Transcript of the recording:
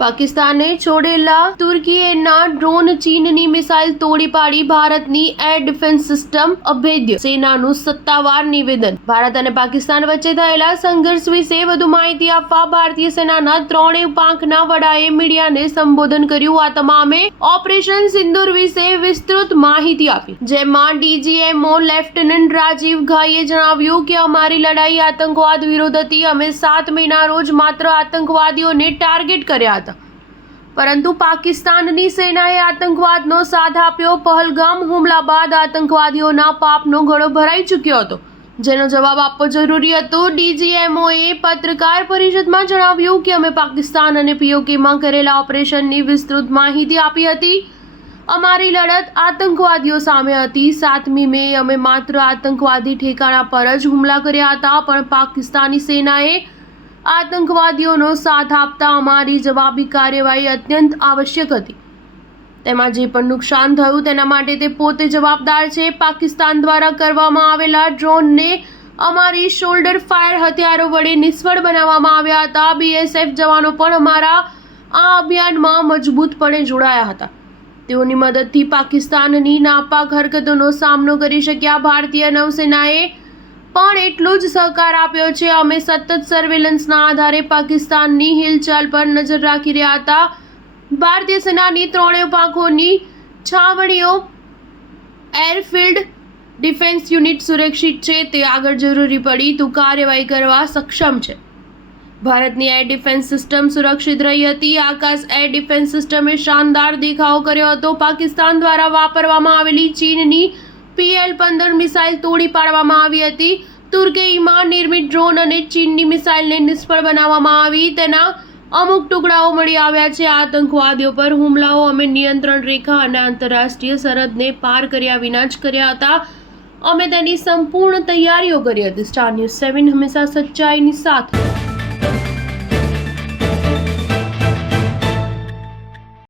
પાકિસ્તાને છોડેલા તુર્કીના ડ્રોન ચીનની મિસાઇલ તોડી પાડી ભારતની એર ડિફેન્સ સિસ્ટમ અભેદ્ય, સેનાનું સત્તાવાર નિવેદન। ભારત અને પાકિસ્તાન વચ્ચે થયેલા સંઘર્ષ વિશે વધુ માહિતી આપવા ભારતીય સેનાના ત્રણેય પાંખના વડાએ મીડિયાને સંબોધન કર્યું। આ તમામે ઓપરેશન સિંદૂર વિશે વિસ્તૃત માહિતી આપી, જેમાં ડીજીએમઓ લેફ્ટનન્ટ રાજીવ ઘાઈએ જણાવ્યું કે અમારી લડાઈ આતંકવાદ વિરુદ્ધ હતી। અમે 7 મેના રોજ માત્ર આતંકવાદીઓને ટાર્ગેટ કર્યા હતા, પરંતુ પાકિસ્તાનની સેનાએ આતંકવાદનો સાથ આપ્યો। પહલગામ હુમલા બાદ આતંકવાદીઓના પાપનો ઘડો ભરાઈ ચૂક્યો હતો, જેનો જવાબ આપવો જરૂરી હતો। ડીજીએમઓએ પત્રકાર પરિષદમાં જણાવ્યું કે અમે પાકિસ્તાન અને પીઓકેમાં કરેલા ઓપરેશનની વિસ્તૃત માહિતી આપી હતી। અમારી લડત આતંકવાદીઓ સામે હતી। 7મી મે અમે માત્ર આતંકવાદી ઠેકાણા પર જ હુમલા કર્યા હતા, પણ પાકિસ્તાની સેનાએ આતંકવાદીઓનો સાથ આપતા અમારી જવાબી કાર્યવાહી અત્યંત આવશ્યક હતી। તેમાં જે પણ નુકસાન થયું તેના માટે તે પોતે જવાબદાર છે। પાકિસ્તાન દ્વારા કરવામાં આવેલા ડ્રોનને અમારી શોલ્ડર ફાયર હથિયારો વડે નિષ્ફળ બનાવવામાં આવ્યા હતા। બીએસએફ જવાનો પણ અમારા આ અભિયાનમાં મજબૂતપણે જોડાયા હતા। તેઓની મદદથી પાકિસ્તાનની નાપાક હરકતોનો સામનો કરી શક્યા। ભારતીય નૌસેનાએ પણ એટલો જ સહકાર આપ્યો છે। અમે સતત સર્વેલન્સના આધારે પાકિસ્તાનની હિલચાલ પર નજર રાખી રહ્યા હતા। ભારતીય સેનાની ત્રણેય પાંખોની છાવણીઓ, એરફિલ્ડ ડિફેન્સ યુનિટ સુરક્ષિત છે। તે આગળ જરૂરી પડી તો કાર્યવાહી કરવા સક્ષમ છે। ભારતની એર ડિફેન્સ સિસ્ટમ સુરક્ષિત રહી હતી। આકાશ એર ડિફેન્સ સિસ્ટમે શાનદાર દેખાવ કર્યો હતો। પાકિસ્તાન દ્વારા વાપરવામાં આવેલી ચીનની PL-15 મિસાઇલ તોડી પાડવામાં આવી હતી। તુર્કીમાં નિર્મિત ડ્રોન અને ચીનની મિસાઇલને નિષ્ફળ બનાવવામાં આવી। તેના અમુક ટુકડાઓ મળી આવ્યા છે। આતંકવાદીઓ પર હુમલાઓ અમે નિયંત્રણ રેખા અને આંતરરાષ્ટ્રીય સરહદને પાર કર્યા વિના જ કર્યા હતા। અમે તેની સંપૂર્ણ તૈયારીઓ કરી હતી। સ્ટાર ન્યૂઝ 7 હંમેશા સચ્ચાઈની સાથે।